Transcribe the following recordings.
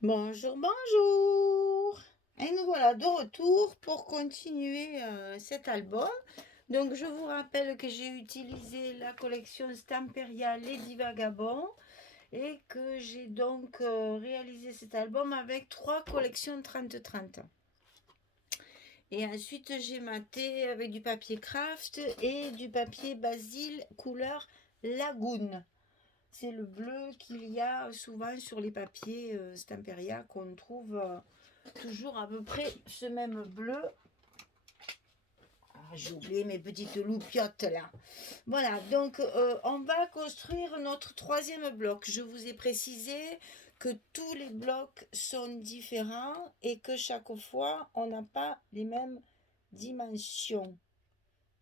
Bonjour, bonjour. Et nous voilà de retour pour continuer cet album. Donc je vous rappelle que j'ai utilisé la collection Stamperia Lady Vagabond et que j'ai donc réalisé cet album avec trois collections 30-30. Et ensuite j'ai maté avec du papier craft et du papier basil couleur Lagoon. C'est le bleu qu'il y a souvent sur les papiers Stamperia qu'on trouve toujours à peu près ce même bleu. Ah, j'ai oublié mes petites loupiottes là. Voilà, donc on va construire notre troisième bloc. Je vous ai précisé que tous les blocs sont différents et que chaque fois on n'a pas les mêmes dimensions.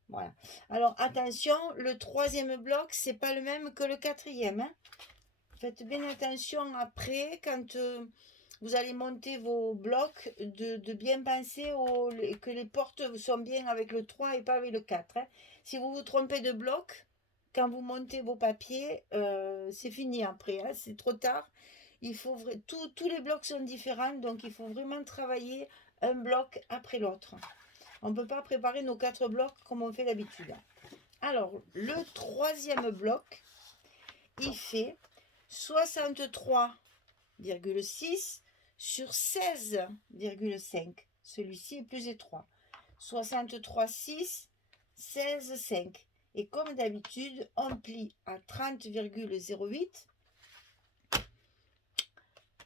Voilà. Alors attention, le troisième bloc, c'est pas le même que le quatrième, hein. Faites bien attention après, quand vous allez monter vos blocs, de bien penser que les portes sont bien avec le 3 et pas avec le 4, hein. Si vous vous trompez de bloc, quand vous montez vos papiers, c'est fini après, hein, c'est trop tard. Tous les blocs sont différents, donc il faut vraiment travailler un bloc après l'autre. On ne peut pas préparer nos 4 blocs comme on fait d'habitude. Alors, le troisième bloc, il fait 63,6 sur 16,5. Celui-ci est plus étroit. 63,6, 16,5. Et comme d'habitude, on plie à 30,08,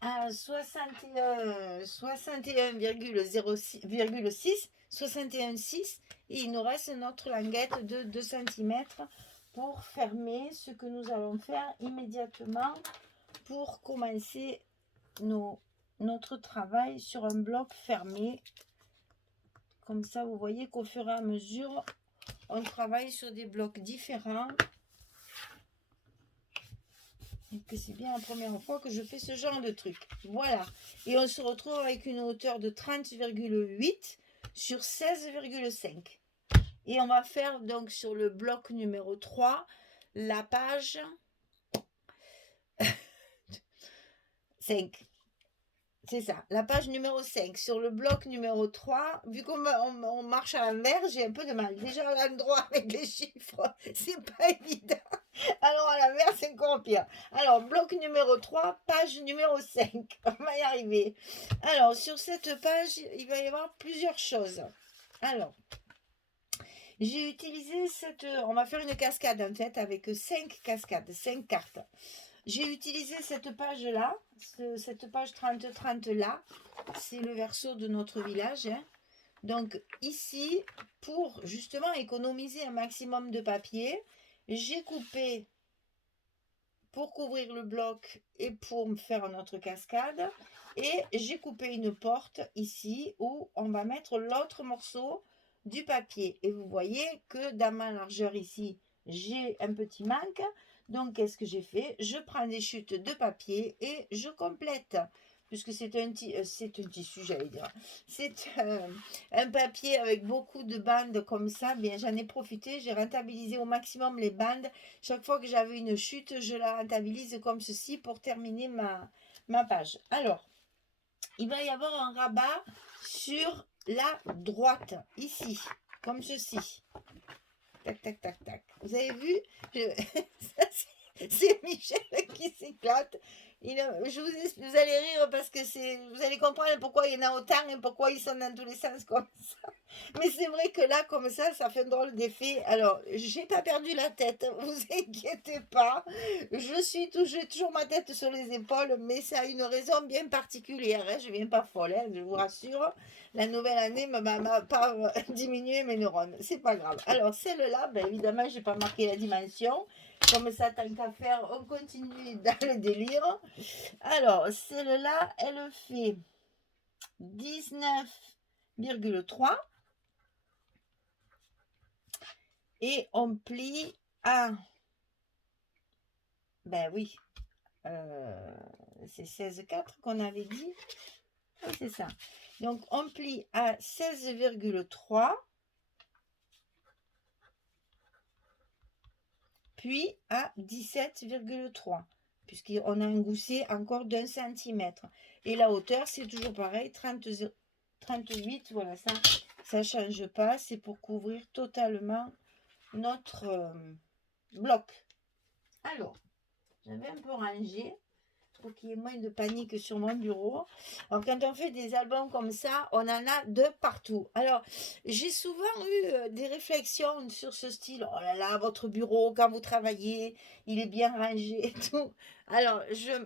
à 61,06, 61,6, et il nous reste notre languette de 2 cm pour fermer ce que nous allons faire immédiatement pour commencer notre travail sur un bloc fermé. Comme ça, vous voyez qu'au fur et à mesure, on travaille sur des blocs différents. Et que c'est bien la première fois que je fais ce genre de truc. Voilà. Et on se retrouve avec une hauteur de 30,8 sur 16,5. Et on va faire donc sur le bloc numéro 3, la page 5. C'est ça, la page numéro 5. Sur le bloc numéro 3, vu qu'on marche à l'envers, j'ai un peu de mal. Déjà à l'endroit avec les chiffres, c'est pas évident. Alors à l'envers, c'est encore pire. Alors, bloc numéro 3, page numéro 5. On va y arriver. Alors, sur cette page, il va y avoir plusieurs choses. Alors, j'ai utilisé on va faire une cascade en fait, avec 5 cascades, 5 cartes. J'ai utilisé cette page-là, cette page 30-30 là, c'est le verso de notre village, hein. Donc ici, pour justement économiser un maximum de papier, j'ai coupé pour couvrir le bloc et pour me faire notre cascade, et j'ai coupé une porte ici où on va mettre l'autre morceau du papier. Et vous voyez que dans ma largeur ici, j'ai un petit manque. Donc, qu'est-ce que j'ai fait? Je prends des chutes de papier et je complète. Puisque c'est un tissu, j'allais dire. C'est un papier avec beaucoup de bandes comme ça. Bien, j'en ai profité. J'ai rentabilisé au maximum les bandes. Chaque fois que j'avais une chute, je la rentabilise comme ceci pour terminer ma page. Alors, il va y avoir un rabat sur la droite, ici, comme ceci. Tac, tac, tac, tac. Vous avez vu? C'est Michel qui s'éclate. Vous allez rire parce que vous allez comprendre pourquoi il y en a autant et pourquoi ils sont dans tous les sens comme ça. Mais c'est vrai que là, comme ça fait un drôle d'effet. Alors, j'ai pas perdu la tête, vous inquiétez pas. J'ai toujours ma tête sur les épaules, mais ça a une raison bien particulière, hein. Je viens pas folle, hein, je vous rassure. La nouvelle année m'a pas diminué mes neurones. C'est pas grave. Alors, celle-là, ben, évidemment, j'ai pas marqué la dimension. Comme ça, tant qu'à faire, on continue dans le délire. Alors, celle-là, elle fait 19,3 et on plie à, ben oui, c'est 16,4 qu'on avait dit. Oui, c'est ça. Donc, on plie à 16,3, puis à 17,3, puisqu'on a un gousset encore d'1 centimètre. Et la hauteur, c'est toujours pareil, 38, voilà, ça ne change pas. C'est pour couvrir totalement notre bloc. Alors, j'avais un peu rangé pour qu'il y ait moins de panique sur mon bureau. Alors, quand on fait des albums comme ça, on en a de partout. Alors, j'ai souvent eu des réflexions sur ce style. Oh là là, votre bureau, quand vous travaillez, il est bien rangé et tout. Alors,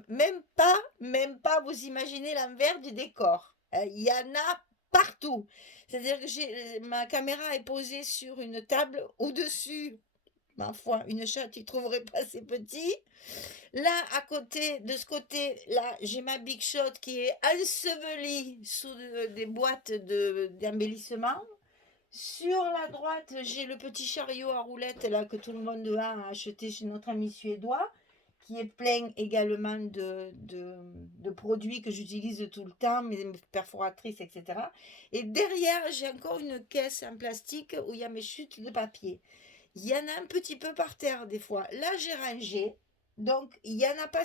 même pas vous imaginez l'envers du décor. Il y en a partout. C'est-à-dire que ma caméra est posée sur une table au-dessus. Ma foi, une chatte, il trouverait pas assez petit. Là, à côté, de ce côté-là, j'ai ma Big Shot qui est ensevelie sous des boîtes d'embellissement. Sur la droite, j'ai le petit chariot à roulettes là, que tout le monde a acheté chez notre ami suédois, qui est plein également de produits que j'utilise tout le temps, mes perforatrices, etc. Et derrière, j'ai encore une caisse en plastique où il y a mes chutes de papier. Il y en a un petit peu par terre des fois. Là, j'ai rangé. Donc, il n'y en a pas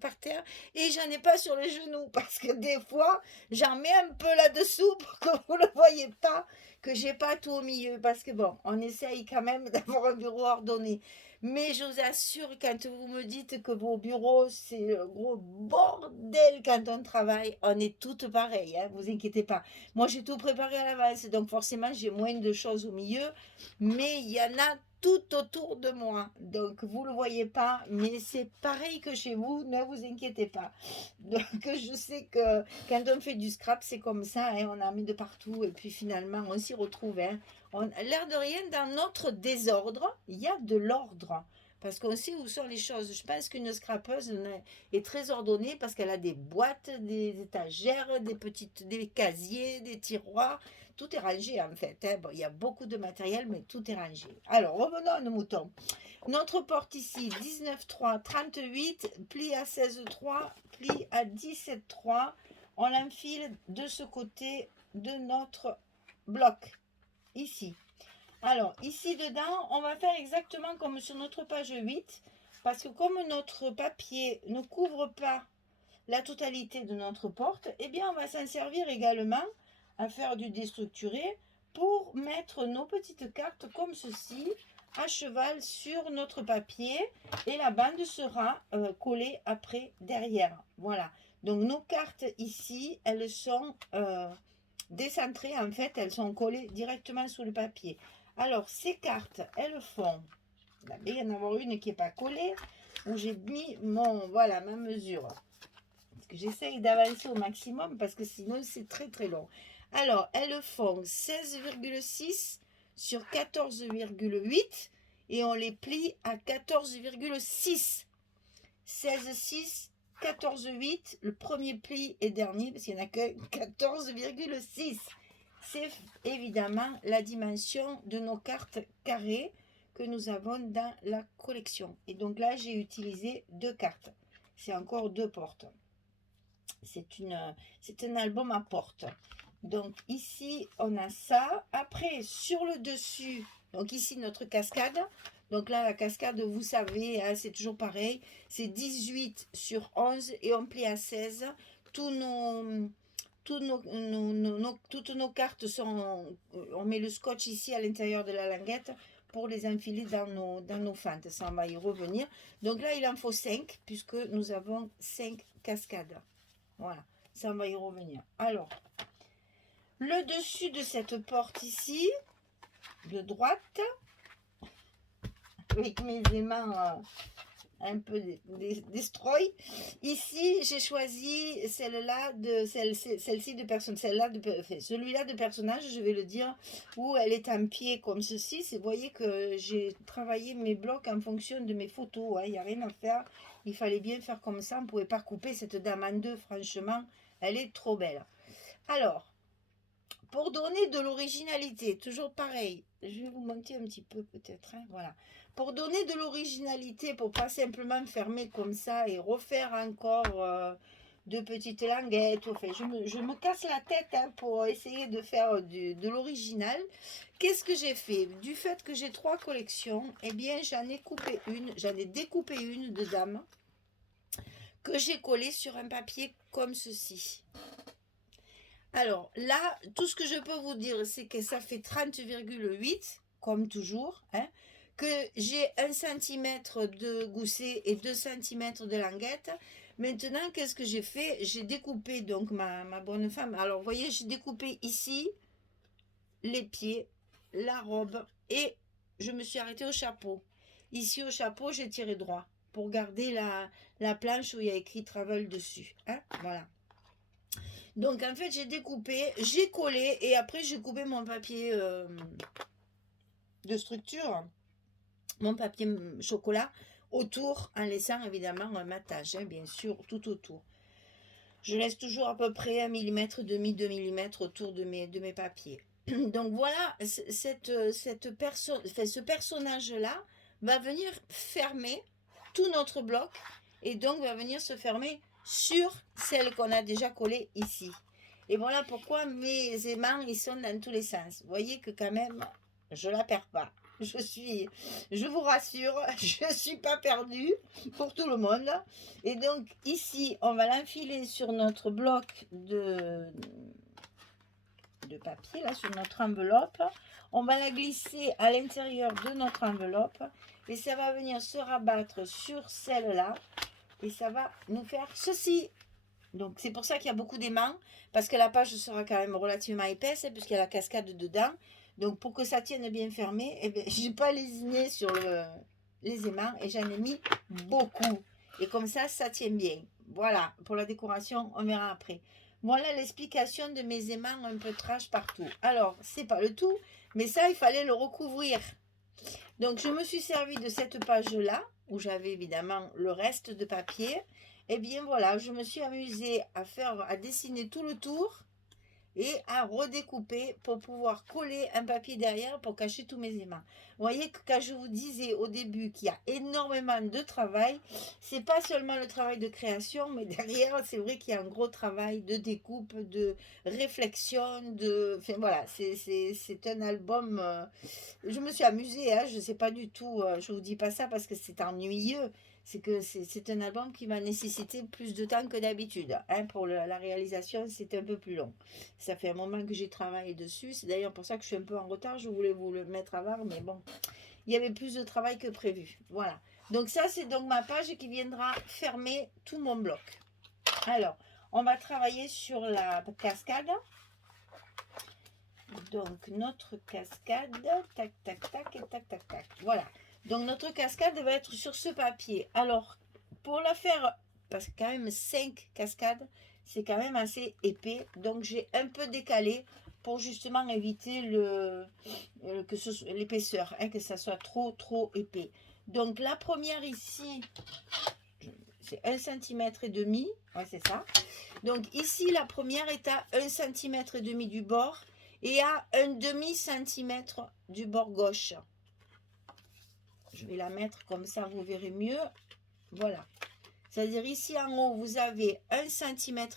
par terre et j'en ai pas sur les genoux parce que des fois, j'en mets un peu là-dessous pour que vous ne le voyez pas, que j'ai pas tout au milieu. Parce que bon, on essaye quand même d'avoir un bureau ordonné. Mais je vous assure, quand vous me dites que vos bureaux, c'est le gros bordel quand on travaille, on est toutes pareilles, hein, vous inquiétez pas. Moi, j'ai tout préparé à l'avance, donc forcément, j'ai moins de choses au milieu, mais il y en a tout autour de moi. Donc, vous ne le voyez pas, mais c'est pareil que chez vous, ne vous inquiétez pas. Donc, je sais que quand on fait du scrap, c'est comme ça, hein, on en met de partout, et puis finalement, on s'y retrouve. Hein. L'air de rien, dans notre désordre, il y a de l'ordre. Parce qu'on sait où sont les choses. Je pense qu'une scrapeuse est très ordonnée parce qu'elle a des boîtes, des étagères, des casiers, des tiroirs. Tout est rangé en fait. Hein. Bon, il y a beaucoup de matériel, mais tout est rangé. Alors, revenons à nos moutons. Notre porte ici, 19,3, 38, pli à 16,3, pli à 17,3. On l'enfile de ce côté de notre bloc, ici. Alors, ici dedans, on va faire exactement comme sur notre page 8, parce que comme notre papier ne couvre pas la totalité de notre porte, eh bien, on va s'en servir également à faire du déstructuré pour mettre nos petites cartes comme ceci, à cheval sur notre papier, et la bande sera collée après derrière. Voilà. Donc, nos cartes ici, elles sont décentrées, en fait, elles sont collées directement sur le papier. Alors, ces cartes, elles font, il y en a une qui n'est pas collée, où j'ai mis voilà, ma mesure. Parce que j'essaye d'avancer au maximum, parce que sinon, c'est très très long. Alors, elles font 16,6 sur 14,8, et on les plie à 14,6. 16,6, 14,8, le premier pli et dernier, parce qu'il n'y en a que 14,6. C'est évidemment la dimension de nos cartes carrées que nous avons dans la collection. Et donc là, j'ai utilisé 2 cartes. C'est encore 2 portes. C'est un album à porte. Donc ici, on a ça. Après, sur le dessus, donc ici, notre cascade. Donc là, la cascade, vous savez, hein, c'est toujours pareil. C'est 18 sur 11 et on plie à 16. Toutes nos cartes sont... On met le scotch ici à l'intérieur de la languette pour les enfiler dans nos fentes. Ça, on va y revenir. Donc là, il en faut 5 puisque nous avons 5 cascades. Voilà, ça, on va y revenir. Alors, le dessus de cette porte ici, de droite, avec mes aimants un peu destroy. Ici, j'ai choisi celle-là celle-ci de personne, celui-là de personnage, je vais le dire, où elle est en pied comme ceci. Vous voyez que j'ai travaillé mes blocs en fonction de mes photos. Il n'y a rien à faire. Il fallait bien faire comme ça. On ne pouvait pas couper cette dame en deux. Franchement, elle est trop belle. Alors, pour donner de l'originalité, toujours pareil, je vais vous monter un petit peu peut-être, hein, voilà. Pour donner de l'originalité, pour pas simplement fermer comme ça et refaire encore de petites languettes, enfin, je me casse la tête hein, pour essayer de faire de l'original. Qu'est-ce que j'ai fait? Du fait que j'ai 3 collections, eh bien j'en ai découpé une de dame. que j'ai collé sur un papier comme ceci. Alors là, tout ce que je peux vous dire, c'est que ça fait 30,8, comme toujours, hein, que j'ai 1 cm de gousset et 2 cm de languette. Maintenant, qu'est-ce que j'ai fait? J'ai découpé, donc ma bonne femme, alors vous voyez, j'ai découpé ici les pieds, la robe, et je me suis arrêtée au chapeau. Ici, au chapeau, j'ai tiré droit pour garder la planche où il y a écrit Travel dessus. Hein, voilà. Donc en fait j'ai découpé, j'ai collé et après j'ai coupé mon papier de structure, mon papier chocolat autour en laissant évidemment un matage, hein, bien sûr, tout autour. Je laisse toujours à peu près 1 mm, demi, 2 mm autour de mes papiers. Donc voilà, ce personnage-là va venir fermer tout notre bloc et donc va venir se fermer sur celle qu'on a déjà collée ici. Et voilà pourquoi mes aimants, ils sont dans tous les sens. Vous voyez que quand même, je la perds pas. Je vous rassure, je ne suis pas perdue pour tout le monde. Et donc ici, on va l'enfiler sur notre bloc de papier, là, sur notre enveloppe. On va la glisser à l'intérieur de notre enveloppe et ça va venir se rabattre sur celle-là et ça va nous faire ceci. Donc c'est pour ça qu'il y a beaucoup d'aimants, parce que la page sera quand même relativement épaisse, puisqu'il y a la cascade dedans. Donc pour que ça tienne bien fermé, eh bien, j'ai pas lésiné sur les aimants et j'en ai mis beaucoup. Et comme ça tient bien. Voilà, pour la décoration, on verra après. Voilà l'explication de mes aimants un peu trash partout. Alors, c'est pas le tout, mais ça, il fallait le recouvrir. Donc je me suis servi de cette page-là, où j'avais évidemment le reste de papier. Et bien voilà, je me suis amusée à dessiner tout le tour et à redécouper pour pouvoir coller un papier derrière pour cacher tous mes aimants. Vous voyez que quand je vous disais au début qu'il y a énormément de travail, c'est pas seulement le travail de création, mais derrière, c'est vrai qu'il y a un gros travail de découpe, de réflexion, enfin voilà, c'est un album. Je me suis amusée, hein, je sais pas du tout, je vous dis pas ça parce que c'est ennuyeux. C'est que c'est un album qui va nécessiter plus de temps que d'habitude. Hein, pour la réalisation, c'est un peu plus long. Ça fait un moment que j'ai travaillé dessus. C'est d'ailleurs pour ça que je suis un peu en retard. Je voulais vous le mettre avant, mais bon, il y avait plus de travail que prévu. Voilà. Donc ça, c'est donc ma page qui viendra fermer tout mon bloc. Alors, on va travailler sur la cascade. Donc, notre cascade, tac, tac, tac, et tac, tac, tac. Voilà. Donc, notre cascade va être sur ce papier. Alors, pour la faire, parce que quand même 5 cascades, c'est quand même assez épais. Donc, j'ai un peu décalé pour justement éviter l'épaisseur, hein, que ça soit trop épais. Donc, la première ici, c'est 1,5 cm. Ouais, c'est ça. Donc, ici, la première est à 1,5 cm du bord et à 1,5 cm du bord gauche. Je vais la mettre comme ça, vous verrez mieux. Voilà. C'est-à-dire ici en haut, vous avez 1,5 cm.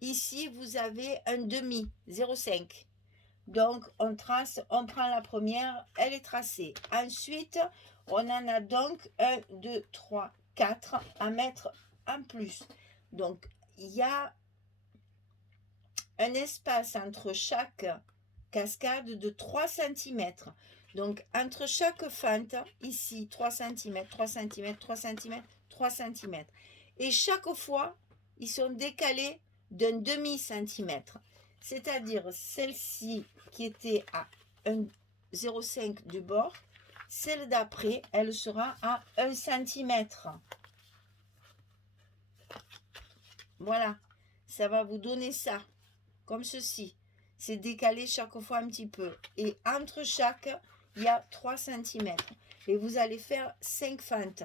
Ici, vous avez un demi, 0,5. Donc, on trace, on prend la première, elle est tracée. Ensuite, on en a donc 1, 2, 3, 4 à mettre en plus. Donc, il y a un espace entre chaque cascade de 3 cm. Donc, entre chaque fente, ici, 3 cm, 3 cm, 3 cm, 3 cm. Et chaque fois, ils sont décalés d'un demi-centimètre. C'est-à-dire, celle-ci qui était à 0,5 du bord, celle d'après, elle sera à 1 cm. Voilà, ça va vous donner ça, comme ceci. C'est décalé chaque fois un petit peu. Et entre chaque, il y a 3 cm. Et vous allez faire 5 fentes,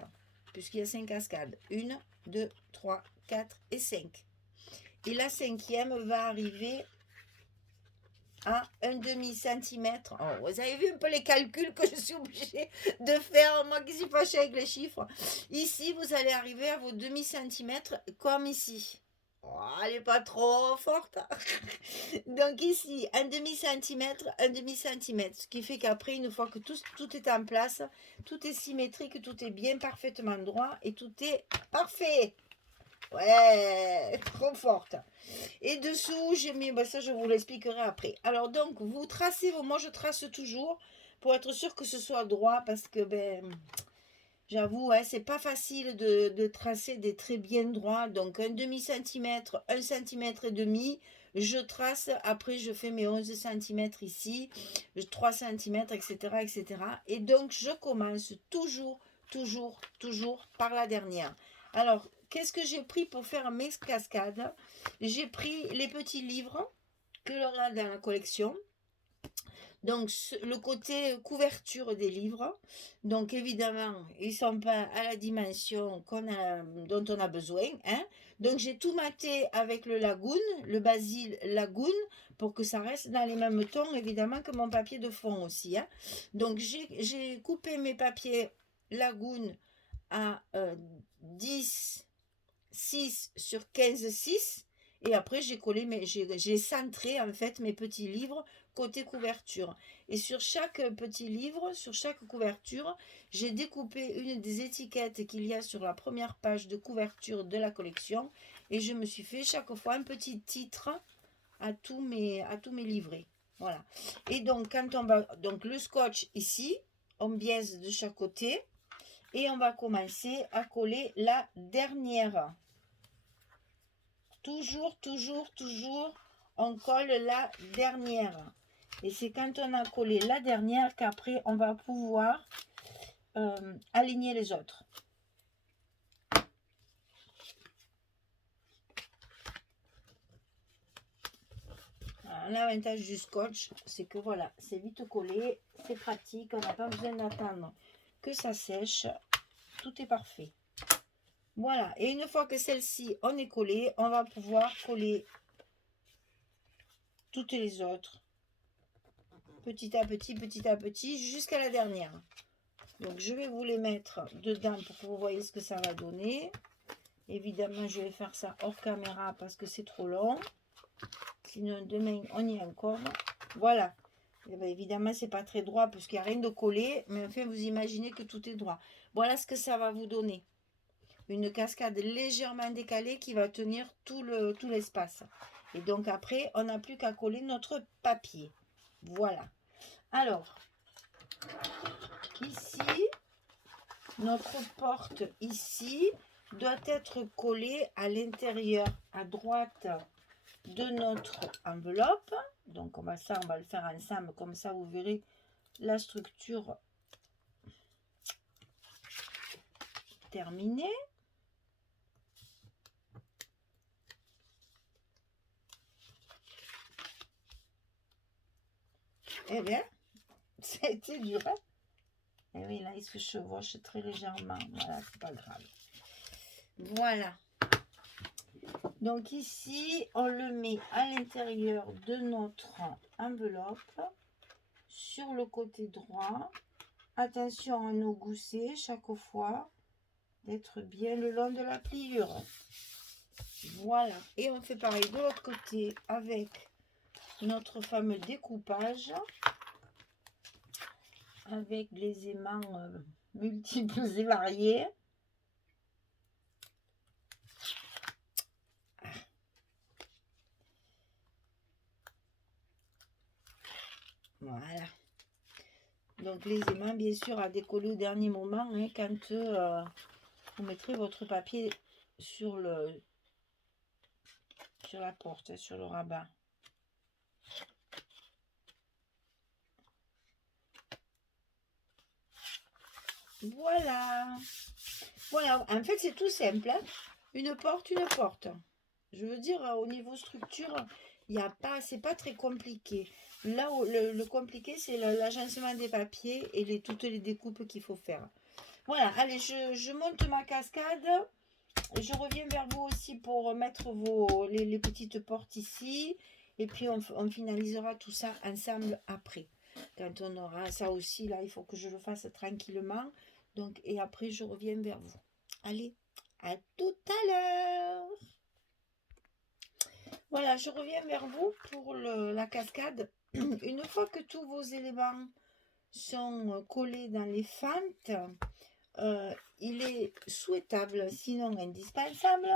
puisqu'il y a 5 cascades. 1, 2, 3, 4 et 5. Et la cinquième va arriver à un demi-centimètre. Oh, vous avez vu un peu les calculs que je suis obligée de faire, moi qui suis fâchée avec les chiffres. Ici, vous allez arriver à vos demi-centimètres comme ici. Oh, elle n'est pas trop forte. Donc ici, un demi centimètre, ce qui fait qu'après, une fois que tout est en place, tout est symétrique, tout est bien parfaitement droit et tout est parfait. Ouais, trop forte. Et dessous, j'ai mis, bah ça je vous l'expliquerai après. Alors donc, vous tracez, moi je trace toujours pour être sûr que ce soit droit parce que ben j'avoue, hein, c'est pas facile de tracer des traits bien droits. Donc, un demi-centimètre, 1,5 cm, je trace. Après, je fais mes 11 centimètres ici, 3 centimètres, etc., etc. Et donc, je commence toujours, toujours, toujours par la dernière. Alors, qu'est-ce que j'ai pris pour faire mes cascades? J'ai pris les petits livres que l'on a dans la collection. Donc, le côté couverture des livres, donc évidemment, ils ne sont pas à la dimension dont on a besoin, hein. Donc, j'ai tout maté avec le Lagoon, le Basil Lagoon, pour que ça reste dans les mêmes tons, évidemment, que mon papier de fond aussi, hein. Donc, j'ai coupé mes papiers Lagoon à 10, 6 sur 15, 6. Et après, j'ai collé, j'ai centré en fait mes petits livres côté couverture. Et sur chaque petit livre, sur chaque couverture, j'ai découpé une des étiquettes qu'il y a sur la première page de couverture de la collection. Et je me suis fait chaque fois un petit titre à tous mes livrets. Voilà. Et donc, quand on va, donc le scotch ici, on biaise de chaque côté. Et on va commencer à coller la dernière. Toujours, toujours, toujours, on colle la dernière. Et c'est quand on a collé la dernière qu'après, on va pouvoir aligner les autres. L'avantage du scotch, c'est que voilà, c'est vite collé, c'est pratique, on n'a pas besoin d'attendre que ça sèche. Tout est parfait. Voilà, et une fois que celle-ci, on est collé, on va pouvoir coller toutes les autres. Petit à petit, jusqu'à la dernière. Donc, je vais vous les mettre dedans pour que vous voyez ce que ça va donner. Évidemment, je vais faire ça hors caméra parce que c'est trop long. Sinon, demain, on y est encore. Voilà. Et bien, évidemment, c'est pas très droit parce qu'il n'y a rien de collé. Mais enfin, vous imaginez que tout est droit. Voilà ce que ça va vous donner. Une cascade légèrement décalée qui va tenir tout l'espace. Et donc, après, on n'a plus qu'à coller notre papier. Voilà. Alors, ici, notre porte ici doit être collée à l'intérieur, à droite de notre enveloppe. Donc, on va le faire ensemble. Comme ça, vous verrez la structure terminée. Eh bien, c'était dur, hein? Et oui, là, il se chevauche très légèrement. Voilà, c'est pas grave. Voilà. Donc ici, on le met à l'intérieur de notre enveloppe, sur le côté droit. Attention à nos goussets chaque fois, d'être bien le long de la pliure. Voilà. Et on fait pareil de l'autre côté avec notre fameux découpage, avec les aimants multiples et variés. Voilà. Donc les aimants, bien sûr, à décoller au dernier moment, hein, quand vous mettrez votre papier sur la porte, sur le rabat. Voilà. Voilà, en fait, c'est tout simple, hein. Une porte, une porte. Je veux dire, au niveau structure, il y a pas, c'est pas très compliqué. Là où le compliqué, c'est l'agencement des papiers et toutes les découpes qu'il faut faire. Voilà, allez, je monte ma cascade. Je reviens vers vous aussi pour mettre les petites portes ici. Et puis, on finalisera tout ça ensemble après. Quand on aura ça aussi, là, il faut que je le fasse tranquillement. Donc, et après, je reviens vers vous. Allez, à tout à l'heure! Voilà, je reviens vers vous pour la cascade. Une fois que tous vos éléments sont collés dans les fentes, il est souhaitable, sinon indispensable,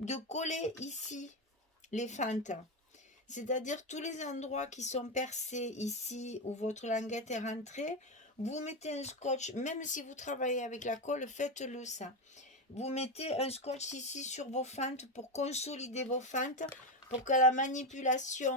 de coller ici les fentes. C'est-à-dire tous les endroits qui sont percés ici où votre languette est rentrée, vous mettez un scotch, même si vous travaillez avec la colle, faites-le ça. Vous mettez un scotch ici sur vos fentes pour consolider vos fentes, pour que la manipulation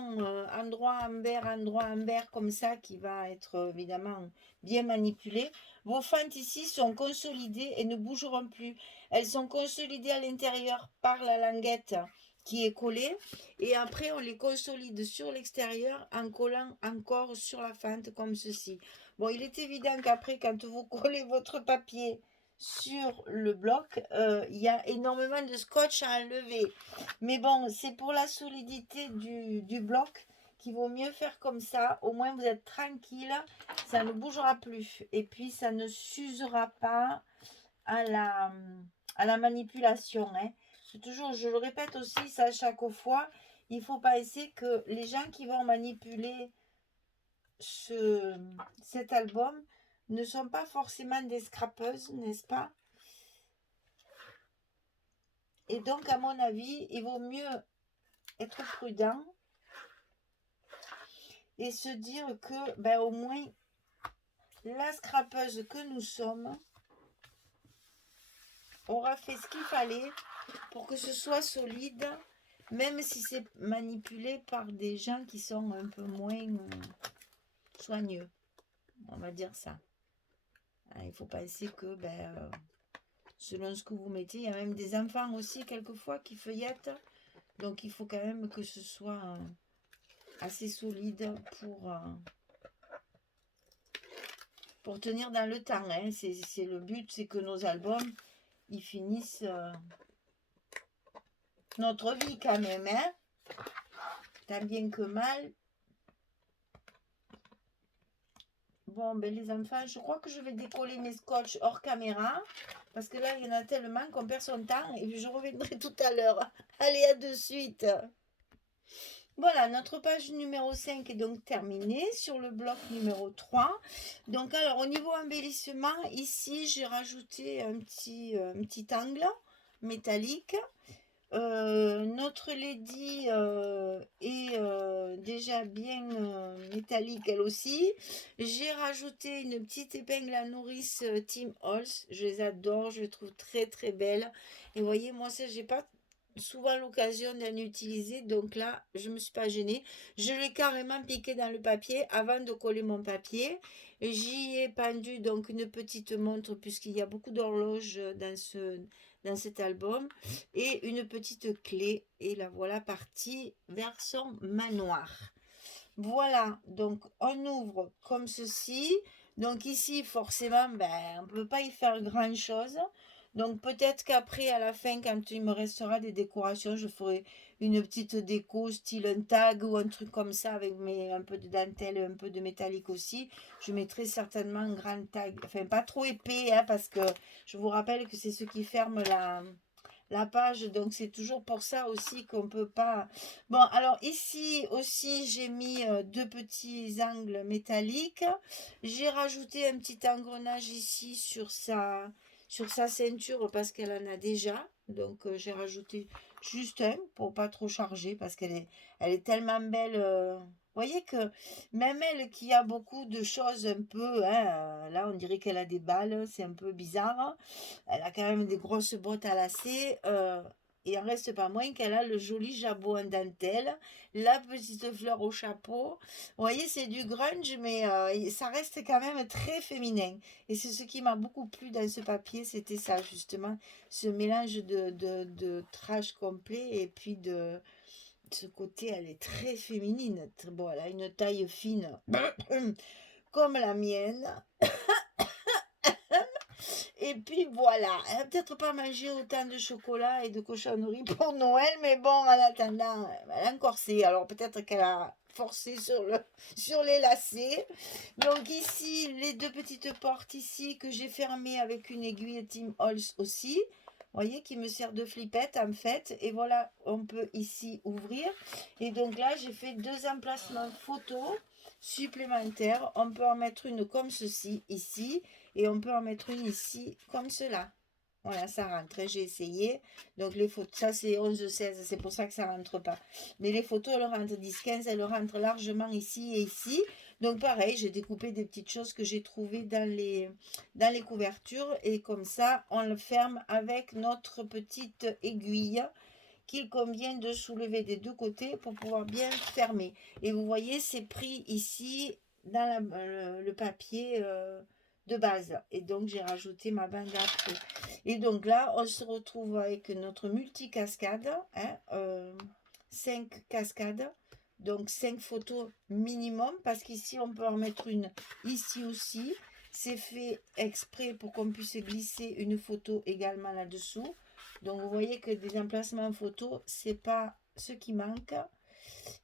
endroit envers comme ça, qui va être évidemment bien manipulée, vos fentes ici sont consolidées et ne bougeront plus. Elles sont consolidées à l'intérieur par la languette qui est collée et après on les consolide sur l'extérieur en collant encore sur la fente comme ceci. Bon, il est évident qu'après quand vous collez votre papier sur le bloc, il y a énormément de scotch à enlever. Mais bon, c'est pour la solidité du bloc qu'il vaut mieux faire comme ça. Au moins, vous êtes tranquille, ça ne bougera plus. Et puis, ça ne s'usera pas à la manipulation. Hein. Toujours, je le répète aussi, ça à chaque fois, il faut penser que les gens qui vont manipuler cet album ne sont pas forcément des scrapeuses, n'est-ce pas? Et donc, à mon avis, il vaut mieux être prudent et se dire que, ben, au moins, la scrapeuse que nous sommes aura fait ce qu'il fallait pour que ce soit solide, même si c'est manipulé par des gens qui sont un peu moins soigneux. On va dire ça. Il faut penser que, ben, selon ce que vous mettez, il y a même des enfants aussi, quelquefois, qui feuillettent. Donc, il faut quand même que ce soit assez solide pour tenir dans le temps. Hein. C'est le but, c'est que nos albums, ils finissent notre vie quand même. Hein. Tant bien que mal. Bon, ben les enfants, je crois que je vais décoller mes scotch hors caméra. Parce que là, il y en a tellement qu'on perd son temps. Et je reviendrai tout à l'heure. Allez, à de suite. Voilà, notre page numéro 5 est donc terminée sur le bloc numéro 3. Donc, alors, au niveau embellissement, ici, j'ai rajouté un petit angle métallique. Notre lady est déjà bien métallique elle aussi. J'ai rajouté une petite épingle à nourrice Tim Holtz. Je les adore, je les trouve très très belles. Et vous voyez, moi ça, j'ai pas souvent l'occasion d'en utiliser, donc là je me suis pas gênée, je l'ai carrément piqué dans le papier avant de coller mon papier. J'y ai pendu donc une petite montre puisqu'il y a beaucoup d'horloges dans cet album et une petite clé et la voilà partie vers son manoir. Voilà, donc on ouvre comme ceci. Donc ici, forcément, ben, on ne peut pas y faire grand-chose. Donc peut-être qu'après, à la fin, quand il me restera des décorations, je ferai une petite déco, style un tag ou un truc comme ça, avec un peu de dentelle, un peu de métallique aussi. Je mettrai certainement un grand tag, enfin pas trop épais, hein, parce que je vous rappelle que c'est ce qui ferme la page, donc c'est toujours pour ça aussi qu'on peut pas. Bon, alors ici aussi j'ai mis deux petits angles métalliques. J'ai rajouté un petit engrenage ici sur sa ceinture parce qu'elle en a déjà. Donc j'ai rajouté juste un pour pas trop charger parce elle est tellement belle. Vous voyez que même elle qui a beaucoup de choses un peu, hein, là on dirait qu'elle a des balles, c'est un peu bizarre. Elle a quand même des grosses bottes à lacets. Et il en reste pas moins qu'elle a le joli jabot en dentelle, la petite fleur au chapeau. Vous voyez, c'est du grunge, mais ça reste quand même très féminin. Et c'est ce qui m'a beaucoup plu dans ce papier, c'était ça justement, ce mélange de trash complet et puis de ce côté, elle est très féminine. Bon, elle a une taille fine comme la mienne. Et puis voilà, elle n'a peut-être pas mangé autant de chocolat et de cochonneries pour Noël, mais bon, en attendant, elle a un corset, alors peut-être qu'elle a forcé sur les lacets. Donc ici, les deux petites portes ici que j'ai fermées avec une aiguille Tim Holtz aussi, voyez, qui me sert de flippette en fait. Et voilà, on peut ici ouvrir. Et donc là, j'ai fait 2 emplacements photos supplémentaires. On peut en mettre une comme ceci, ici. Et on peut en mettre une ici, comme cela. Voilà, ça rentre, hein, j'ai essayé. Donc les photos, ça c'est 11-16, c'est pour ça que ça rentre pas. Mais les photos, elles rentrent 10-15, elles rentrent largement ici et ici. Donc pareil, j'ai découpé des petites choses que j'ai trouvées dans les couvertures. Et comme ça, on le ferme avec notre petite aiguille qu'il convient de soulever des deux côtés pour pouvoir bien fermer. Et vous voyez, c'est pris ici dans le papier de base. Et donc, j'ai rajouté ma bande après. Et donc là, on se retrouve avec notre multicascade, hein, 5 cascades. Donc 5 photos minimum, parce qu'ici, on peut en mettre une ici aussi. C'est fait exprès pour qu'on puisse glisser une photo également là-dessous. Donc vous voyez que des emplacements photo, c'est pas ce qui manque.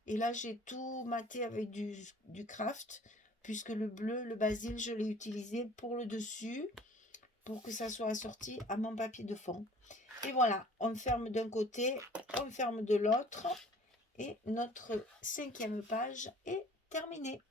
Et là, j'ai tout maté avec du craft, puisque le bleu, le basil, je l'ai utilisé pour le dessus, pour que ça soit assorti à mon papier de fond. Et voilà, on ferme d'un côté, on ferme de l'autre, et notre 5e page est terminée.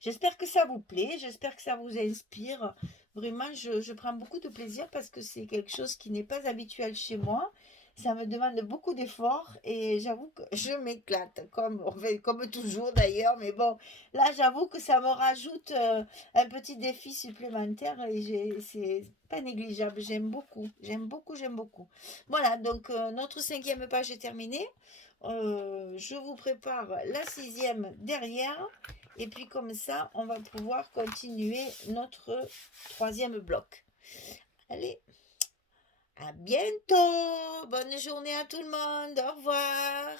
J'espère que ça vous plaît, j'espère que ça vous inspire. Vraiment, je prends beaucoup de plaisir parce que c'est quelque chose qui n'est pas habituel chez moi. Ça me demande beaucoup d'efforts et j'avoue que je m'éclate, comme toujours d'ailleurs. Mais bon, là, j'avoue que ça me rajoute un petit défi supplémentaire et c'est pas négligeable. J'aime beaucoup, j'aime beaucoup, j'aime beaucoup. Voilà, donc notre 5e page est terminée. Je vous prépare la 6e derrière. Et puis comme ça, on va pouvoir continuer notre 3e bloc. Allez, à bientôt. Bonne journée à tout le monde. Au revoir.